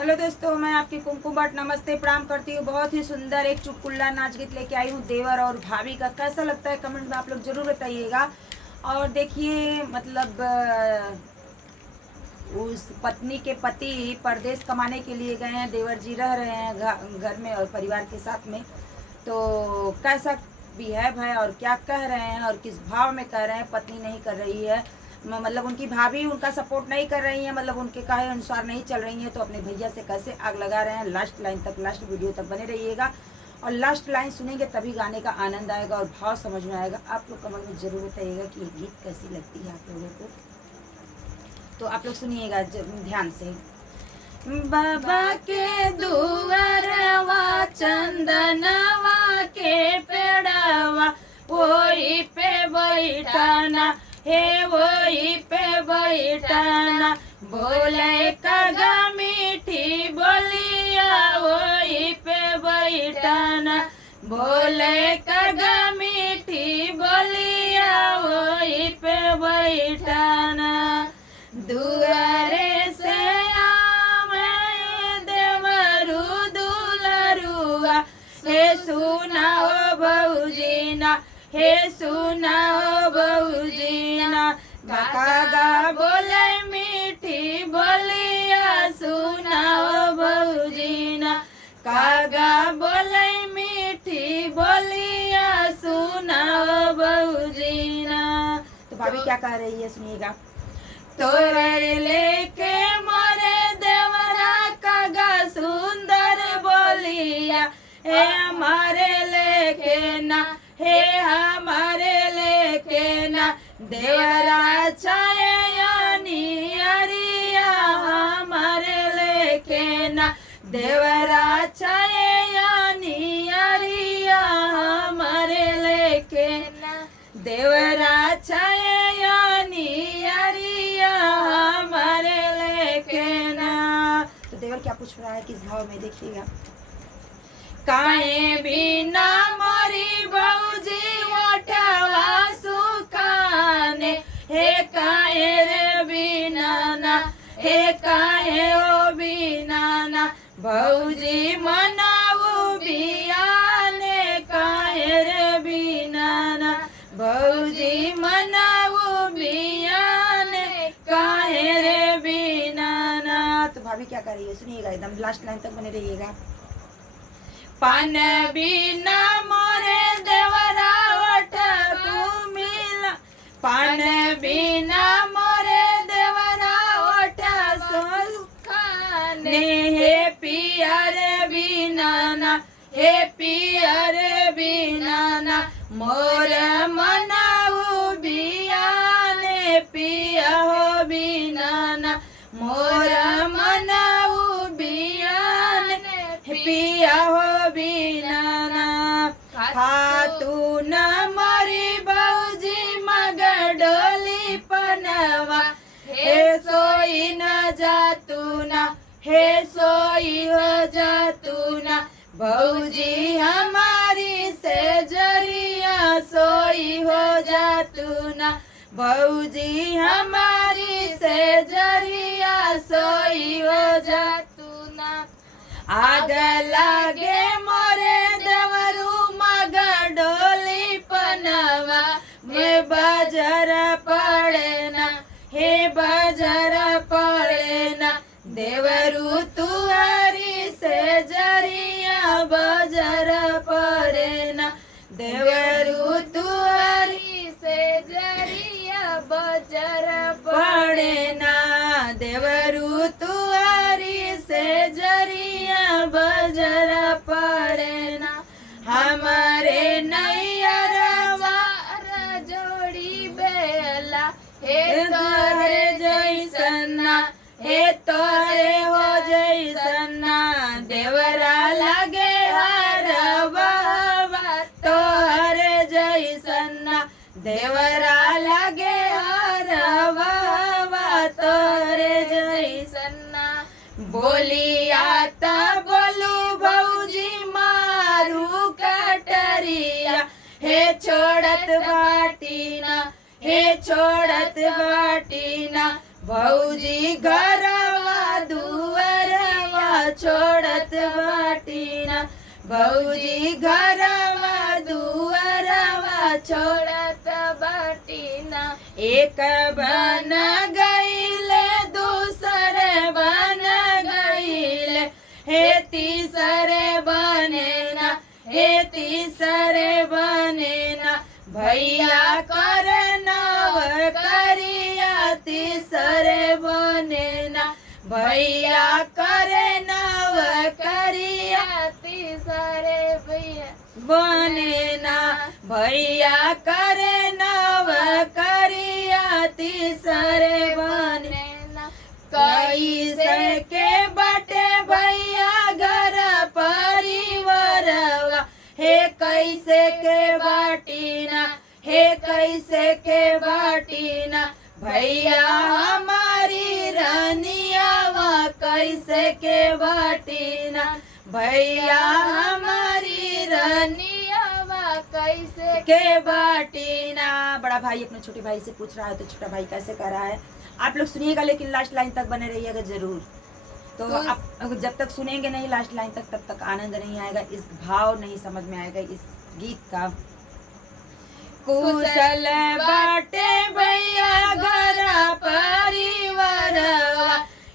Hello दोस्तों, मैं आपकी कुमकुम भट्ट नमस्ते प्रणाम करती हूँ। बहुत ही सुंदर एक चुटकुला नाच गीत लेके आई हूँ देवर और भाभी का। कैसा लगता है कमेंट में आप लोग जरूर बताइएगा। और देखिए मतलब उस पत्नी के पति परदेश कमाने के लिए गए हैं, देवर जी रह रहे हैं घर में और परिवार के साथ में। तो कैसा बिहेव है और क्या कह रहे हैं और किस भाव में कह रहे हैं। पत्नी नहीं कर रही है, मतलब उनकी भाभी उनका सपोर्ट नहीं कर रही है, मतलब उनके कहे अनुसार नहीं चल रही हैं। तो अपने भैया से कैसे आग लगा रहे हैं, लास्ट लाइन तक, लास्ट वीडियो तक बने रहिएगा। और लास्ट लाइन सुनेंगे तभी गाने का आनंद आएगा और भाव समझ में आएगा। आप लोग कमेंट में जरूर बताइएगा कि ये गीत कैसी लगती है आप लोगों को। तो आप लोग सुनिएगा ध्यान से। बाबा के दुआरवा चंदनवा के पेड़वा वही पे बैठाना हे वही पे बैठाना। बोले कगा मीठी बोलिया वही पे बैठाना। बोले कगा मीठी बोलिया वही पे बैठाना। दुआरे से हे सुनाओ बहुजीना हे सुनाओ बहुजीना। कागा बोले मीठी बोलिया सुनाओ बहुजीना। कागा बोले मीठी बोलिया सुनाओ बहुजीना। तो भाभी क्या कह रही है सुनिएगा। तोरे लेके मोरे देवरा कागा सुंदर बोलिया हे हमारे लेके ना हे हमारे लेके ना। देवरा चाहे यानी अरिया हमारे लेके ना। देवरा चाहे यानी अरिया हमारे लेके ना। देवरा चाहे यानी अरिया हमारे लेके ना। तो देवर क्या पूछ रहा है किस भाव में, देखिएगा। काहे बिना मोरी बहुजी ओठवा सुखाने हे काहे रे बिना ना हे काहे ओ बिना ना। बहुजी मनाऊ बियाने काहे रे बिना ना। बहुजी मनाऊ बियाने काहे रे बिना ना। तो भाभी क्या कर रही है सुनिएगा, एकदम लास्ट लाइन तक बने रहिएगा। पान बिना मोरे देवरा ओठ कुमिला। पान बिना मोरे देवरा ओठ सुखाने हे पियर बिना ना हे पियर बिना ना। मोर मनाऊ बियाने पिया हो बिना ना। मोर मनाऊ बियाने पिया हो बिना ना। खातू न मरी बहुजी मगर डोली पनवा हे सोई न जातू ना हे सोई हो जातू ना। बहुजी हमारी से जरिया सोई हो जातू ना। बहुजी हमारी से जरिया सोई हो जातू ना। आग लागे मोरे देवरू मगर डोली पनवा में बजर पड़े ना हे बजर पड़े ना। देवरू तुअरी से जरिया बजर पड़े ना। देवरू तुअरी से जरिया बजर पड़े ना। देवरू तुअरी से जरिया बजर पड़े ना। हमारे नैयरवा जोड़ी बेला हे तोरे जैसना हे तोरे हो जैसना। देवरा लगे हरवा तोहरे जैसना। देवरा लगे हरवा तोरे जैसना। बोली आता बोलू भौजी मारू कटरिया हे छोड़त बाटीना हे छोड़त बाटीना। भौजी घरवा दुअरवा छोड़त बाटीना भौजी घरवा दुआरवा छोड़त बाटीना एक बन गईले दूसरे बन गईले हे तीसरे बने ना हे तीसरे बने ना भैया कर नव करिया तीसरे बने ना भैया कर नव करिया तीसरे भैया बने ना भैया कर नव करिया तीसरे बने ना कैसे के बटे भैया घर परिवारवा हे कैसे के बाटीना हे कैसे के बाटीना भैया हमारी रानियावा कैसे के बाटीना भैया हमारी रानियावा कैसे के बाटीना। बड़ा भाई अपने छोटे भाई से पूछ रहा है तो छोटा भाई कैसे कर रहा है आप लोग सुनिएगा, लेकिन लास्ट लाइन तक बने रहिएगा जरूर। तो आप जब तक सुनेंगे नहीं लास्ट लाइन तक तब तक आनंद नहीं आएगा, इस भाव नहीं समझ में आएगा इस गीत का। कुशल बाटे भैया घर परिवारवा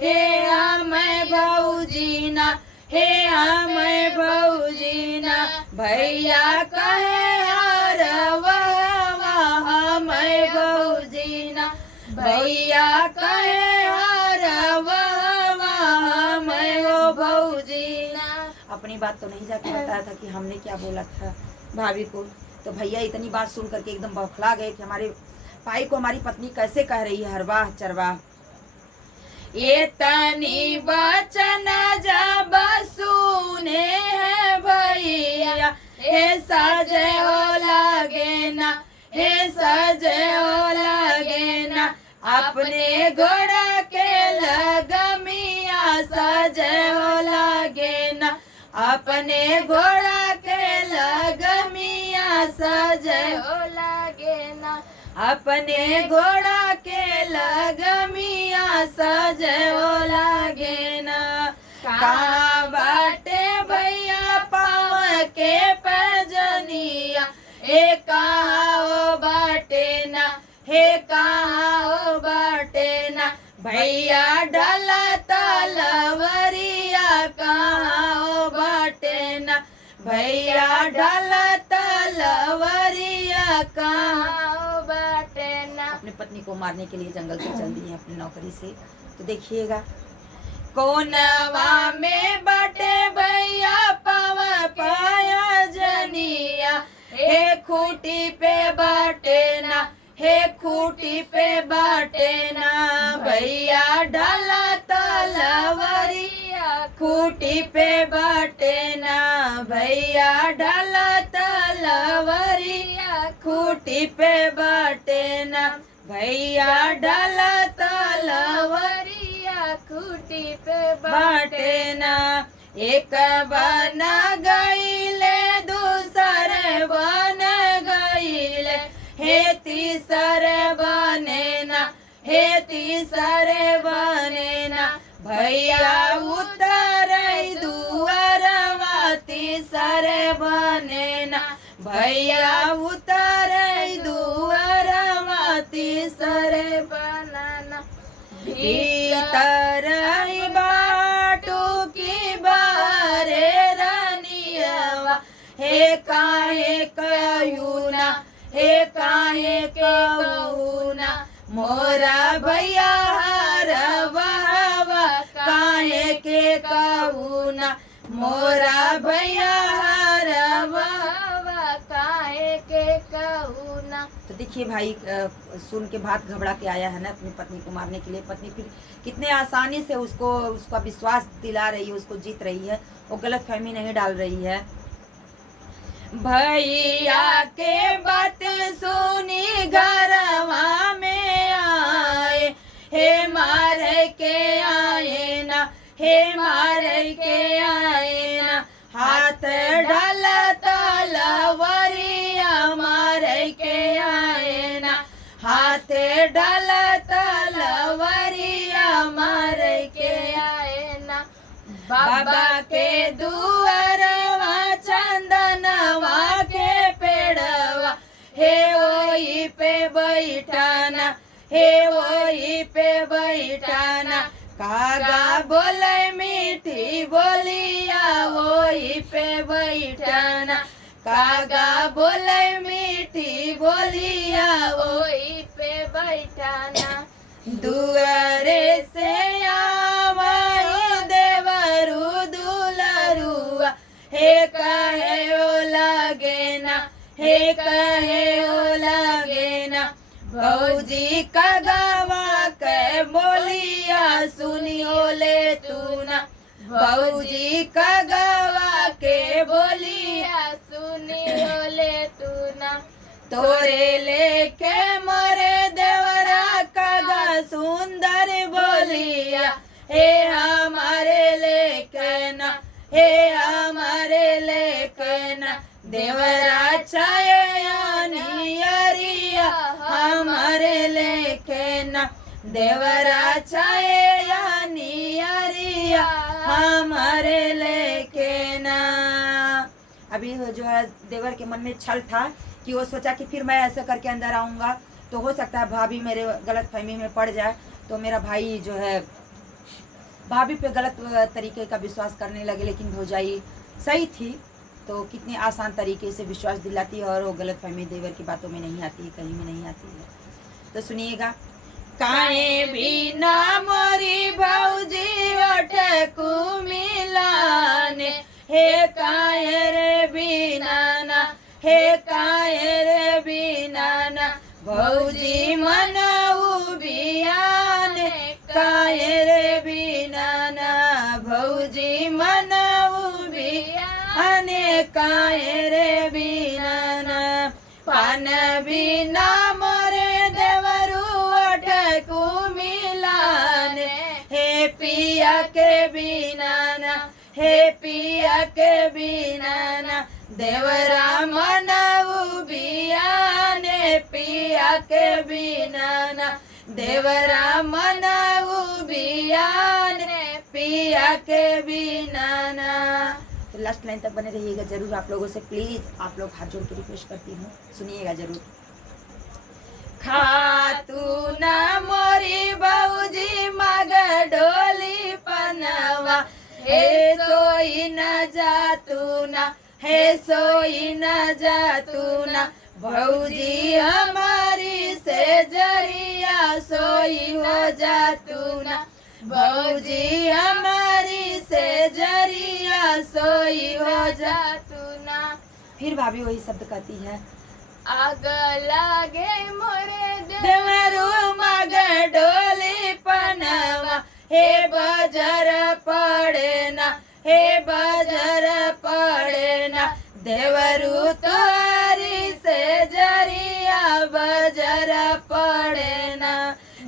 हे हमें भौजीना हे हमें भौजीना भैया कहे हर वह हमें भौजीना भैया कहे हर वह हमें हो भौजीना। अपनी बात तो नहीं जाके बताया था कि हमने क्या बोला था भाभी को, तो भैया इतनी बात सुन करके एकदम बौखला गए कि हमारे भाई को हमारी पत्नी कैसे कह रही है हरवाह चरवाह। ये तनी बचन जब सुने है भैया हे सजे हो लागे ना हे सजे हो लागे ना अपने घोड़ा के लगमिया सजे हो लागे ना अपने घोड़ा के लगमिया सजे हो लागे ना अपने घोड़ा के लगमिया सजे हो लागे ना। कहाँ बाटे भैया पाँव के पैजनिया हे कहाँ हो बाटे ना हे कहाँ हो बाटे ना भैया डाला तलवरिया कहाँ हो बाटे ना भैया डाला तलवरिया कहाँ अपनी पत्नी को मारने के लिए जंगल से चल दी है अपनी नौकरी से। तो देखिएगा कोनवा में बटे भैया पाव पाया जनिया हे खूटी पे बाटे ना हे खूटी पे बाटे ना भैया डाला तलवरिया खूटी पे बाटे ना भैया डाला तलवरिया खूटी पे बाटे ना भैया डाला तलवरिया खूटी पे बाटे ना। एक बन गईले दूसरे बन गईले हे तीसरे बने ना हे तीसरे बने ना भैया उतर दुआरवा तीसरे बने ना भैया उतर दुआरवा तीसरे बनाना भीतर बाटू की बारे रानियावा हे काहे कयूना हे काहे कयूना मोरा भैया हर बहवा काहे के कयूना मोरा भैया हर बहवा काहे के कहूना। तो देखिए भाई सुन के बात घबरा के आया है ना अपनी पत्नी को मारने के लिए। पत्नी फिर कितने आसानी से उसका विश्वास दिला रही है, उसको जीत रही है, वो गलत फहमी नहीं डाल रही है। भैया के बात सुनी घरवा में आए हे मारे के आए ना हे मारे के आए ना हाथ डाला तलवरिया मारे के आए ना हाथ डाला तलवरिया मारे के आए ना बाबा के दुआरवा चंदनवा के पेड़वा हे वही पे बैठाना, हे वही पे बैठाना, कागा बोले मीठी बोलिया वही पे बैठाना, कागा बोले मीठी बोलिया वही पे बैठाना। दुआरे से आवाई देवरू दुलरुआ हे कहे ओ लागे ना, हे कहे ओ लागे ना, भौजी का गावा के बोलिया सुनियो ले तू ना, भौजी का गावा के बोलिया सुनियो ले तू ना। तोरे लेके मोरे देवरा कागा सुंदर बोलिया हे हमारे लेके ना, हे हमारे लेके ना, देवरा छाया नियरिया हमारे लेके ना, देवरा छाया नियरिया हमारे लेके ना। अभी जो है देवर के मन में छल था कि वो सोचा कि फिर मैं ऐसा करके अंदर आऊँगा तो हो सकता है भाभी मेरे गलत फहमी में पड़ जाए, तो मेरा भाई जो है भाभी पे गलत तरीके का विश्वास करने लगे। लेकिन भौजाई सही थी, तो कितने आसान तरीके से विश्वास दिलाती है और वो गलत फहमी देवर की बातों में नहीं आती है, कहीं में नहीं आती है। तो सुनिएगा। काहे भी ना मोरी भौजी ओठकू मिलाने, हे काहे रे बीनाना, हे काहे रे बीनाना, भौजी मनऊ बियाने, काहे रे बीनाना, भौजी मनऊ बियाने, काहे रे बीनाना, पान बिना मोरे देवरू ओठकू मिलाने, हे पिया के बीनाना, हे पिया के बीनाना, देवरा मनऊ बियाने, पिया के बीनाना, देवरा मनऊ बियाने, पिया के बीनाना। तो लास्ट लाइन तक बने रहिएगा जरूर। आप लोगों से प्लीज आप लोग हाथ जोड़ के रिक्वेस्ट करती हूँ, सुनिएगा जरूर। खातू ना मोरी बऊजी मग डोली पनवा, हे सोई न जातू ना, हे सोई न जातू ना, भौजी हमारी से जरिया सोई हो जातू ना, भौजी हमारी से जरिया सोई हो जातू ना। फिर भाभी वही शब्द कहती है, आग लागे मोरे देवरू मग डोली पनवा, हे बजर पड़े ना, हे बजर पड़े ना, देवरू तोरी से जरिया बजर पड़े ना,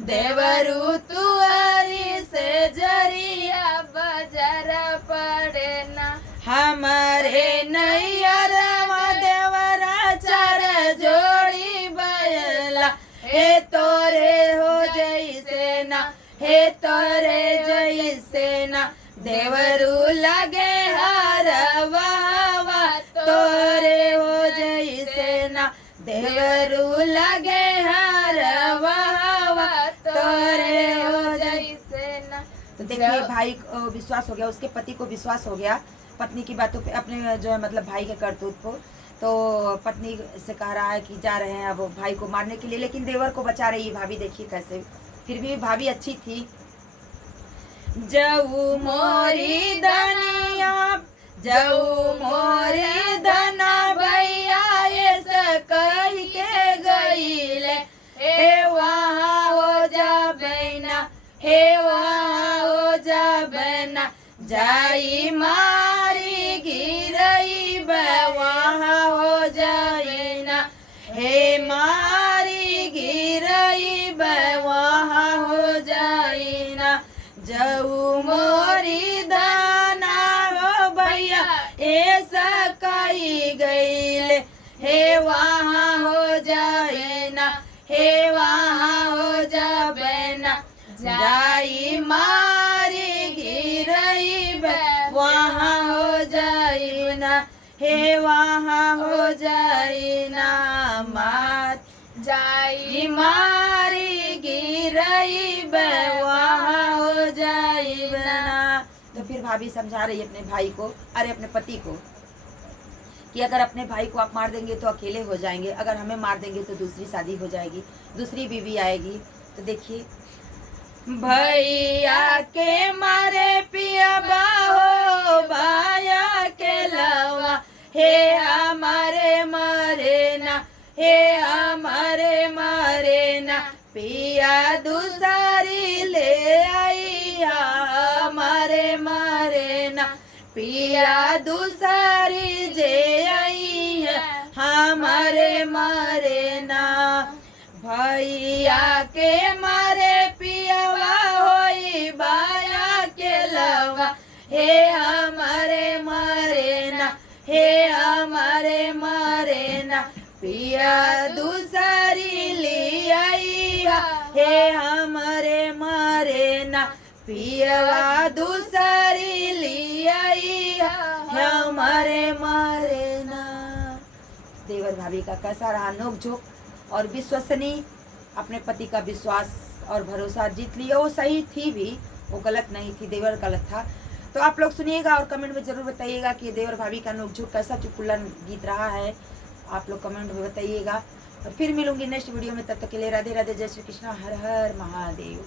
देवरू तुअरी से जरिया बजर पड़े ना। हमारे नैयर देवरा चार जोड़ी बैला, हे तोरे हो जैसे ना, हे तोरे जैसे ना, देवरू लगे हरवा, तोरे हो जैसे ना, देवरू लगे हरवा, तोरे हो जैसे ना। तो देखिए भाई को विश्वास हो गया, उसके पति को विश्वास हो गया पत्नी की बातों पे, अपने जो है मतलब भाई के करतूत को। तो पत्नी से कह रहा है कि जा रहे हैं अब भाई को मारने के लिए, लेकिन देवर को बचा रही है भाभी। देखिए कैसे, फिर भी भाभी अच्छी थी। जऊ मोरी धनिया, जऊ मोरी धना भैया ये सकई के गईले, हे वहाँ हो जा बहना, हे वहाँ हो जा बहना, जाई मारी गिरई वहाँ हो जाई ना, हे मारी गिरई वहाँ हो जाई ना, जऊ मोरी दाना हो भैया ऐसा कई गईले, हे वहाँ हो जाई ना, हे वहाँ हो जा बहना, जाई मारी गिरई वहाँ हो जाई ना, हे वहाँ हो जाई ना मात जाई मारी गिरई वहाँ हो जाई ना। तो फिर भाभी समझा रही है अपने भाई को, अरे अपने पति को, कि अगर अपने भाई को आप मार देंगे तो अकेले हो जाएंगे, अगर हमें मार देंगे तो दूसरी शादी हो जाएगी, दूसरी बीवी आएगी। तो देखिए, भैया के मारे पिया हो भाया के लवा, हे हमारे मारे ना, हे हमारे मारे ना, पिया दूसरी ले आई हमारे मारे ना, पिया दूसरी जे आई है हमारे मारे ना। भैया के मारे पियावा होई भाया के लवा, हे हमारे मारे ना, हे हमारे मारे ना, पिया दूसरी ले आई हे हमारे मारे ना, पियावा दूसरी ले आई हमारे मारे ना। देवर भाभी का कैसा रहा नोकझोंक और विश्वसनीय, अपने पति का विश्वास और भरोसा जीत लिया। वो सही थी भी, वो गलत नहीं थी, देवर गलत था। तो आप लोग सुनिएगा और कमेंट में जरूर बताइएगा कि देवर भाभी का नोकझोंक कैसा चुटकुला गीत रहा है। आप लोग कमेंट में बताइएगा और फिर मिलूंगी नेक्स्ट वीडियो में। तब तक के लिए राधे राधे, जय श्री कृष्णा, हर हर महादेव।